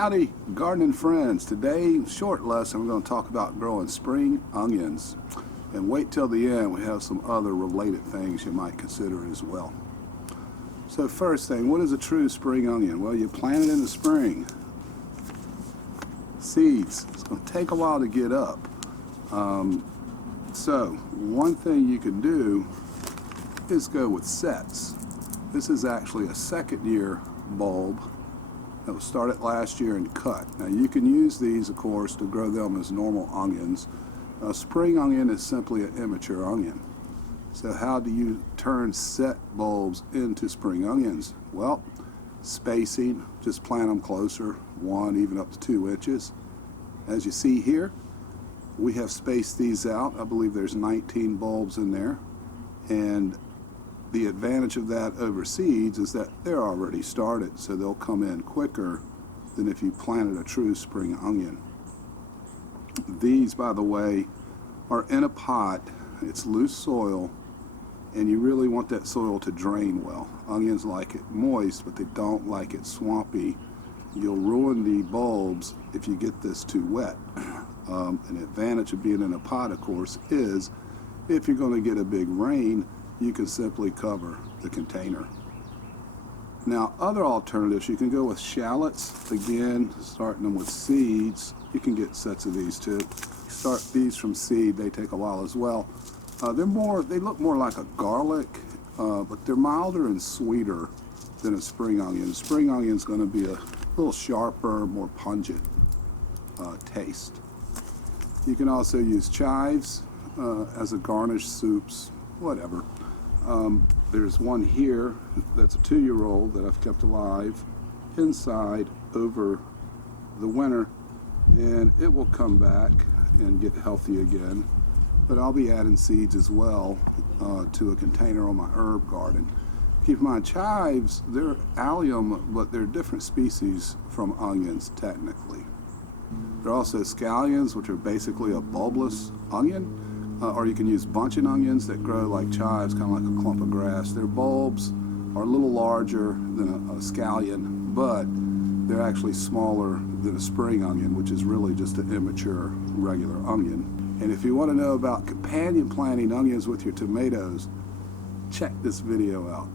Howdy, gardening friends. Today, short lesson, we're going to talk about growing spring onions. And wait till the end, we have some other related things you might consider as well. So first thing, what is a true spring onion? Well, you plant it in the spring. Seeds, it's going to take a while to get up. So one thing you can do is go with sets. This is actually a second year bulb that was started last year and cut. Now you can use these, of course, to grow them as normal onions. A spring onion is simply an immature onion. So how do you turn set bulbs into spring onions? Well, spacing, just plant them closer, 1 even up to 2 inches. As you see here, we have spaced these out. I believe there's 19 bulbs in there. And the advantage of that over seeds is that they're already started, so they'll come in quicker than if you planted a true spring onion. These, by the way, are in a pot. It's loose soil, and you really want that soil to drain well. Onions like it moist, but they don't like it swampy. You'll ruin the bulbs if you get this too wet. An advantage of being in a pot, of course, is if you're going to get a big rain, you can simply cover the container. Now, other alternatives, you can go with shallots. Again, starting them with seeds. You can get sets of these too. Start these from seed, they take a while as well. They look more like a garlic, but they're milder and sweeter than a spring onion. A spring onion is going to be a little sharper, more pungent taste. You can also use chives as a garnish, soups, whatever. There's one here that's a 2-year-old that I've kept alive inside over the winter, and it will come back and get healthy again. But I'll be adding seeds as well to a container on my herb garden. Keep in mind, chives, they're allium, but they're different species from onions technically. There are also scallions, which are basically a bulbless onion. Or you can use bunching onions that grow like chives, kind of like a clump of grass. Their bulbs are a little larger than a scallion, but they're actually smaller than a spring onion, which is really just an immature regular onion. And if you want to know about companion planting onions with your tomatoes, check this video out.